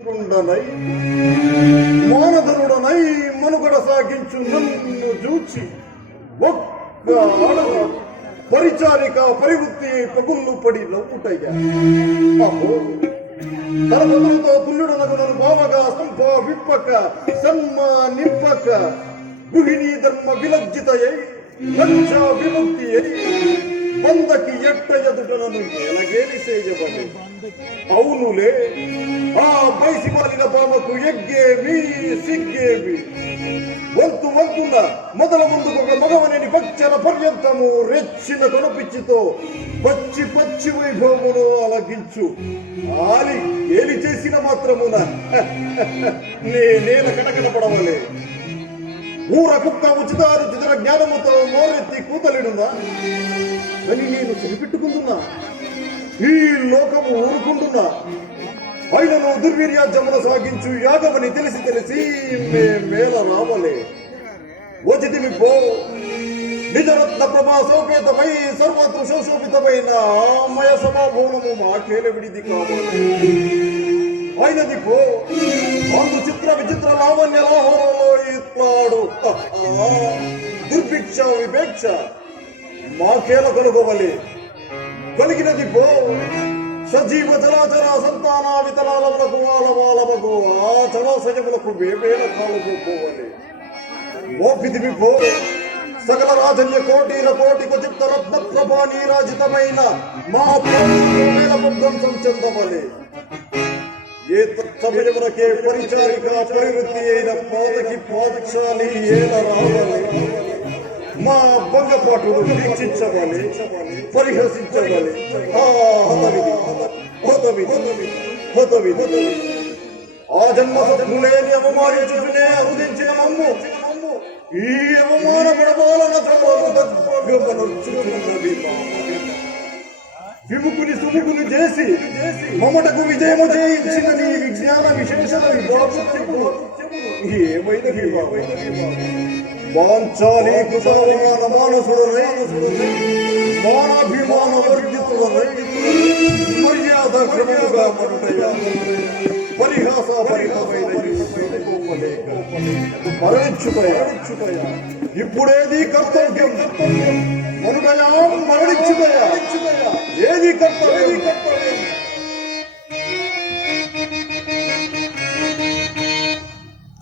ృండనై మానధనుడనై మనుగడ సాగించు నన్ను చూచి ఒక్క అడుగు పరిచారిక పరివృత్తి పగుళ్ళు పడి నవ్వుటయ్యా. అహో తన బదులతో తుల్లుడనగు నన్ను బావగా సంప విప్పక సన్మ నింపక గృహిణీ ధర్మ విలజ్జితయై లంచ విముక్తి అయి బందకి ఎట్ట ఎదుటనను ఎలాగేని చేయబడి అవునులే ఆ బయసి మాలిన బామకు ఎగ్గేవి సిగ్గేవి వంతు వంతున మొదల ముందుకు ఒక మగవనేని పచ్చల పర్యంతము రెచ్చిన కొనపిచ్చితో పచ్చి పచ్చి వైభవమును అలగించు ఆలి ఏలి చేసిన మాత్రమున నేల కటకటపడవలే ఊర కుక్క ఉచితారు చిత్ర జ్ఞానముతో మోరెత్తి కూతలిడుందా అని నేను సరిపెట్టుకుంటున్నా. ఈ లోకము ఊరుకుంటున్నా. అయినను దుర్వీర్యాజమున సాగించు యాగమని తెలిసి మేల రావలే వచ్చితిమి పో. నిజరత్న ప్రభా సౌపేతమై సర్వత్ర శోషోపితమైన మయ సమాభవనము మాకేల విడిది కావాలి. అయినది పో అందు చిత్ర విచిత్ర లావణ్య లాహోరంలో ఇట్లాడు దుర్భిక్ష విపేక్ష మాకేల కలుగవలే. కలిగినది పో సజీవ జలాచర సంతాన వితరాలములకు ఆలవాలమకు ఆ జలాశయములకు వేవేల కాలము పోవలే. మోపిదివి పో సకల రాజన్య కోటిల కోటికు చిత్త రత్న ప్రభా నీరాజితమైన మా ధ్వంసం చెందవలే. ఏ తత్సమయమునకే పరిచారిక పరివృత్తి అయిన పాతకి పాదశాలి ఏల రావాలి. మా భంగపాటును వీక్షించవాలి, పరిహసించవాలి. ఆ జన్మ సత్ములేని అవమానించుకునే అరుదించిన మమ్ము ఈ అవమాన పడవాలన విముకుని సుముకుని చేసి మమటకు విజయము చేయించిన నీ విజ్ఞాన విశేషణ విభాగము ఏమైనా వాంఛాలి కుసావమాన మానసుడనై మానాభిమాన వర్జితుడనై మర్యాద క్రమముగా మనుటయ్యా పరిహాస పరిహాసమైన మరణించుటయా. ఇప్పుడేది కర్తవ్యం మనుటయా మరణించుటయా ఏది కర్తవ్యం?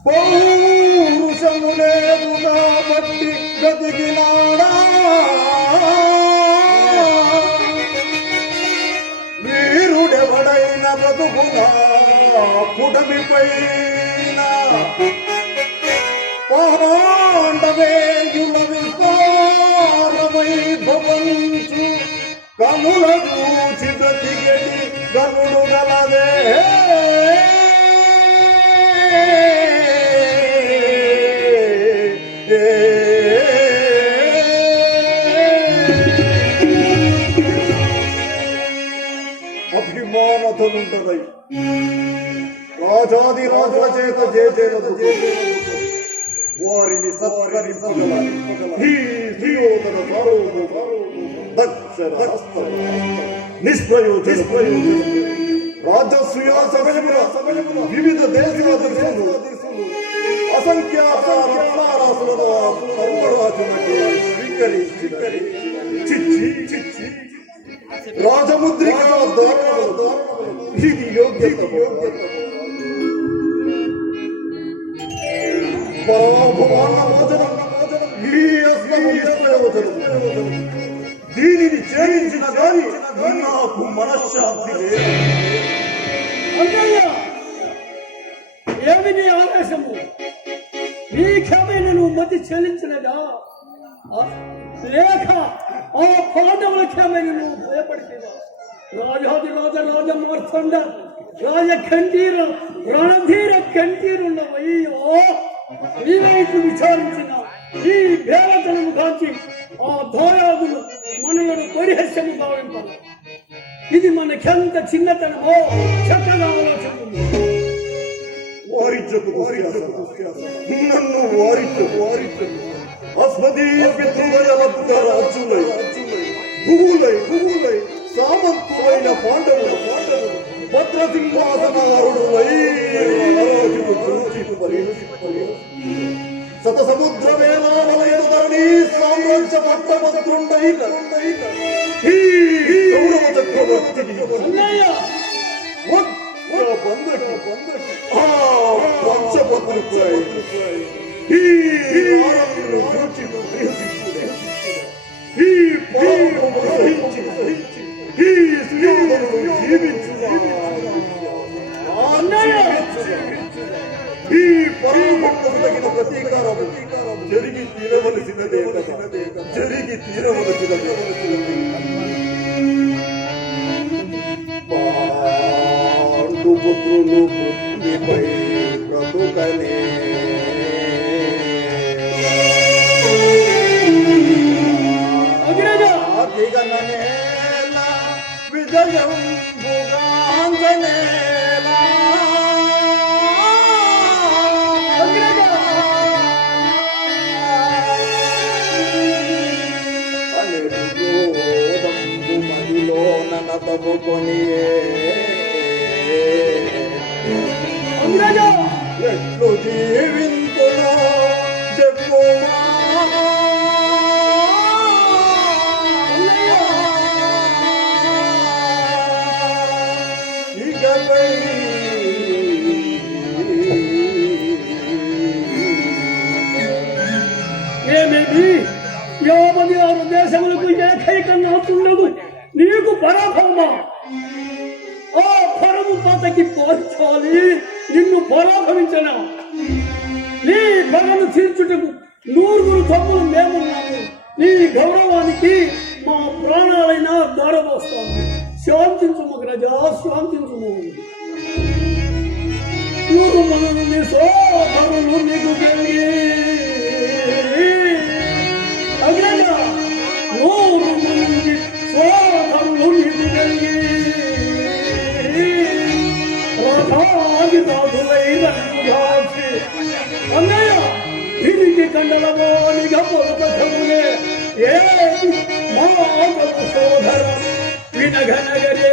పౌరుషము లేదు కాబట్టి బ్రతికినాడా వీరుడెవడైన బ్రతుకునా పుడమిపైన పాండవేయుల విస్తారమై భవంచు కనుల చూచి బ్రతికెటి గనుడు గలదే. అభిమానతనుంటదై రాజాది రాజుల చేత జేజేలతో వారిని సత్కరింపగల ఈ దుర్యోధన దక్ష నిష్ప్రయోజన రాజస్వయాసమున వివిధ దేశాధీశులు అసంఖ్యారాసులను సర్వరాజునకి స్వీకరించి చిచ్చి రాజముద్రిక ఇది యోగ్యత దీనిని చేయించిన గాని నాకు మనశ్శాంతి లేదు. ఏమి నీ ఆవేశము? నీకేమైనా నువ్వు మతి చెల్లించినదా లేక ఆ పాండవులకేమైనా నువ్వు భయపడితేవా? రాజాది రాజ మార్తండ రాజ కంఠీర రణధీర కంఠీరుండవయ్యో నీవైపు విచారించిన ఈ భేదతనము కాచి ఆ దాయాదులు మనలను పరిహస్యము భావింపాలి. ఇది మనకెంత చిన్నతనమో చక్కగా ఆలోచించింది. నన్ను వారించు అస్మదీయ పితృదయలై భూలై సామంతులైన పాండవులు భద్రసింహాసనారుడు వైరాజుడు శత సముద్రమేళావలయధరణీ సామ్రాజ్య పట్టభద్రుండైన ఈ గౌరవ చక్రవర్తిని పంచభద్రుపై ఈ రారమును చూచి ఈ పాపము సహించి ఈ సుయోధనుడు ఈ పరామర్శకు తగిన ప్రతీకారము జరిగి తీరవలసినదే జరిగి తీరవలసినదే పాండుపుత్రులు పృథ్వీపై బ్రతుకనే దిగననేలా విజయం భుగాంజనేలా అనేదంబు మదిలో ననతముకొని ఎట్లు జీవింతులో చెప్పుమా ఏమేమి 56 దేశములకు ఏకైక నాటుండదు నీకు పరాభవమా ఆ పరము పాతకి పోర్చాలి నిన్ను పరాభవించనా నీ పగను తీర్చుటకు 100 తమ్ములు మేమున్నాము నీ గౌరవానికి మా ప్రాణాలైనా దారబోస్తాము శాంతించుము గ్రజ శాంతించుము నూరు మనల్ని సోదరులు నీకు కలిగి అగ్రజ 100 మంది సోదరులు నీకు కలిగి రథాది రాజులైన దాచి అన్నయ్య తిరిగి కండలమోనిగా పొలకములే ఏ మా సోదర వినగనగరే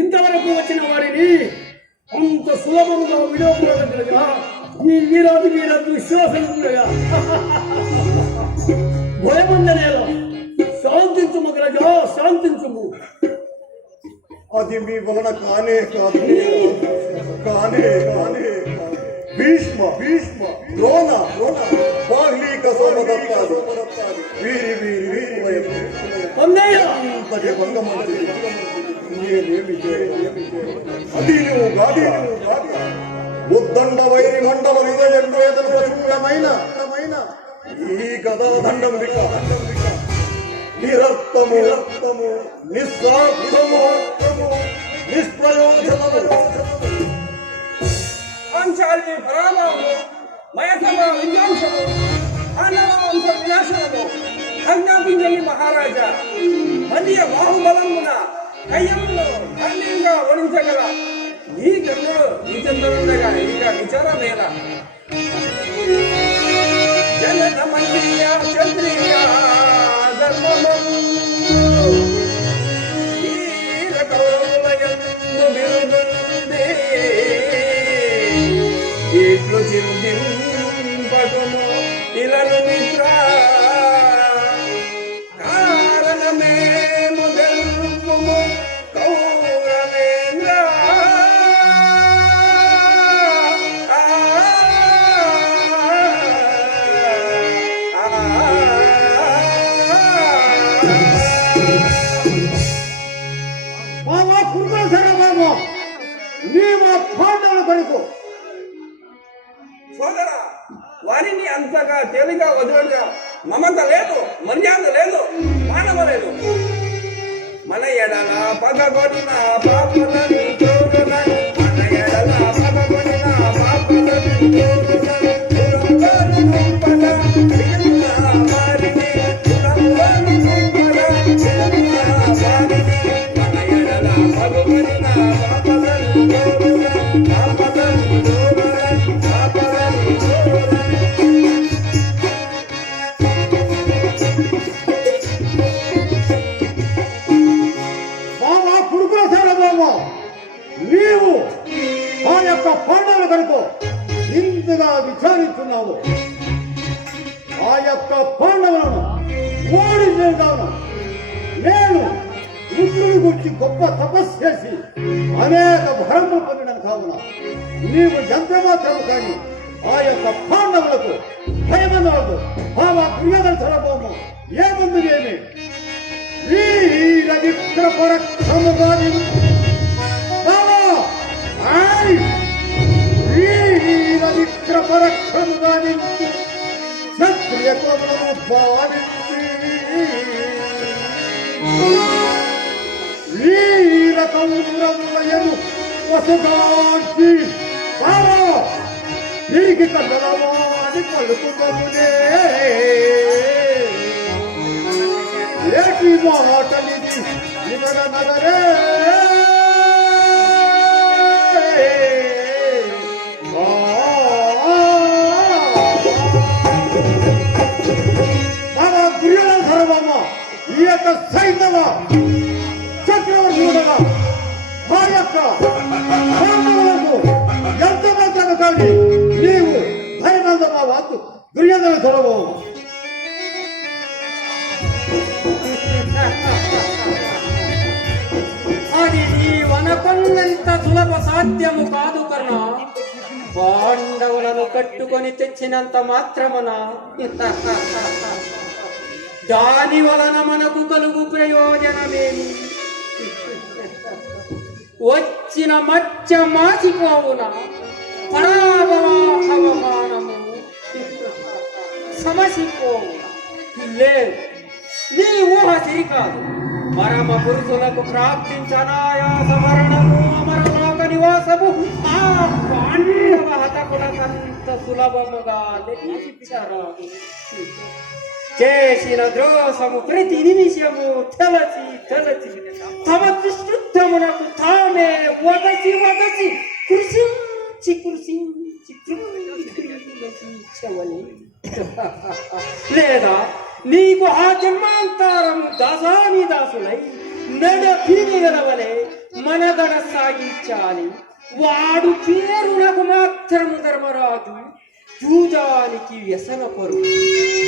ఇంతవరకు వచ్చిన వారిని అంత సులభంగా విడవకూడదుగా ఈ వీరాది వీర దుశ్శాసనుడుగా భయమందనేలా శాంతించుము గ్రజా శాంతించుము అది మీ వలన కానే కాదు కానే భీష్మ ద్రోణ బాహ్లీక సోమదత్తాలు వీరి అంతటి భంగమంత్రి నేనేమి అది నువ్వు గాది ఉద్దండ వైరి మండల విజయమైన ఈ గదాదండం విక నిరర్థము నిస్వార్థము నిష్ప్రయోజనము పాంచాలి పరామము మయసమ విధ్వంసము ఆనవంశ వినాశనము ఆజ్ఞాపించండి మహారాజా మధ్య బాహుబలమున కయ్యమును కన్నీగా ఓడించగల ఈ కన్ను ఈ చంద్రుండగా ఇక విచారమేల జనత మంత్రియ క్షత్రియ ధర్మము ఇట్లు చింతింపకుము ఇలను మిత్ర కారణమేము తెలుపుము కౌరవేంద్ర పగగొడిన పాపలను చూడునను మన ఎడల పగగొడిన పాపలను చూడునను పురంగాను దుంపద విలువ వారిని పురంగాను దుంపద విలువ వారిని మన ఎడల పగగొడిన పాపలను చూడునను పాపలను చూడునను పాపలను చూడునను మామ పురుగుల సారబామ నీవు ఆ యొక్క పాండవుల కనుక ఇంతగా విచారిస్తున్నావు. ఆ యొక్క పాండవులను ఓడించేదాను నేను రుద్రుని గురించి గొప్ప తపస్సు చేసి అనేక భరములు పొందిన కావున నీవు ఎంత మాత్రము కానీ ఆ యొక్క పాండవులకు భయమన్నవాడు బాబా దుర్యోధన సరబోము ఏముంది ఏమి వీర విక్రపరక్షముగాని బాబా వీర విక్రపరక్షముగాని క్షత్రియ కోపము భావించి వీర కౌరవయను వసుగాంచి బాబా తిరిగి కదలవాని పలుకుదమునే ఏటి మాటలిది ఇదర నగరే బాబా దుర్యోధన సర్వమ్మ ఈ యొక్క సైతవ చక్రవర్తుడుగా ఆ యొక్క పాండవులకు ఎంత మాత్రమే కానీ నీవు భయమందమా వాత్తు దుర్యోధన సర్వమ్మ అది నీవనకొన్నంత సులభ సాధ్యము కాదు కన్నా పాండవులను కట్టుకొని తెచ్చినంత మాత్రమున దాని వలన మనకు కలుగు ప్రయోజనమేమి? వచ్చిన మచ్చ మాసిపోవున పరాభవాహవమానము సమసిపోవున లేదు. నీ ఊహ సరికాదు. పరమ పురుషులకు ప్రాప్తించనాయాస మరణము అమరలోక నివాసము ఆ పాండవ హతకులకంత సులభముగా లెక్కించరాదు. చేసిన ద్రోసము ప్రతి నిమిషము తలచి తలచి తమ దుష్టమునకు తామే వదసి వదసి కృషించి కృషించి కృషించవని లేదా నీకు ఆ జన్మాంతరము దాసాని దాసులై నడపినిగలవలే మనదన సాగించాలి. వాడు పేరునకు మాత్రము ధర్మరాజు, జూజానికి వ్యసనపరు.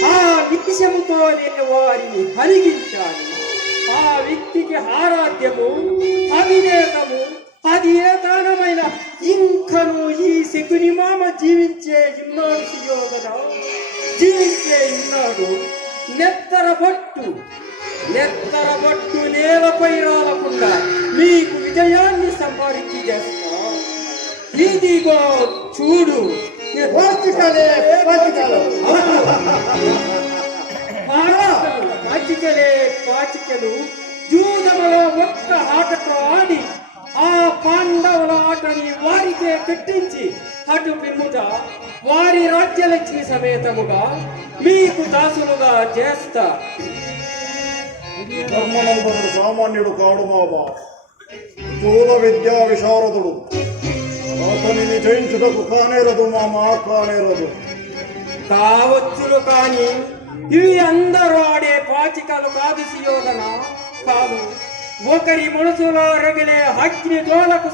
ఆ నిమిషముతోనే వారిని హరిగించాలి. ఆ వ్యక్తికి ఆరాధ్యము అవినేకము అది ఏ దానమైన ఇంకను ఈ శకుని మామ జీవించే ఉన్నాడు. సుయోధన జీవించే ఉన్నాడు. నెత్తరబట్టు నేలపై రాలకుండా మీకు విజయాన్ని సంపాదించి చేస్తా. ఇదిగో చూడు. పాచికలు జూదములో ఒక్క ఆటతో ఆడి ఆ పాండవుల ఆటని వారికే కట్టించి అటు పిమ్ముట వారి రాజ్యలక్ష్మి సమేతముగా మీకు దాసులుగా చేస్తా. ధర్మనందనుడు సామాన్యుడు కాడు బాబా, జూద విద్యా విశారదుడు. అతనిని జయించుటకు కానేరదు మామా, కానేరదు. కావచ్చులు కాని ఇవి అందరూ ఆడే పాచికలు కాదు సుయోధన, కాదు. ఒకరి మనసులో రగిలే అగ్ని జ్వాలకు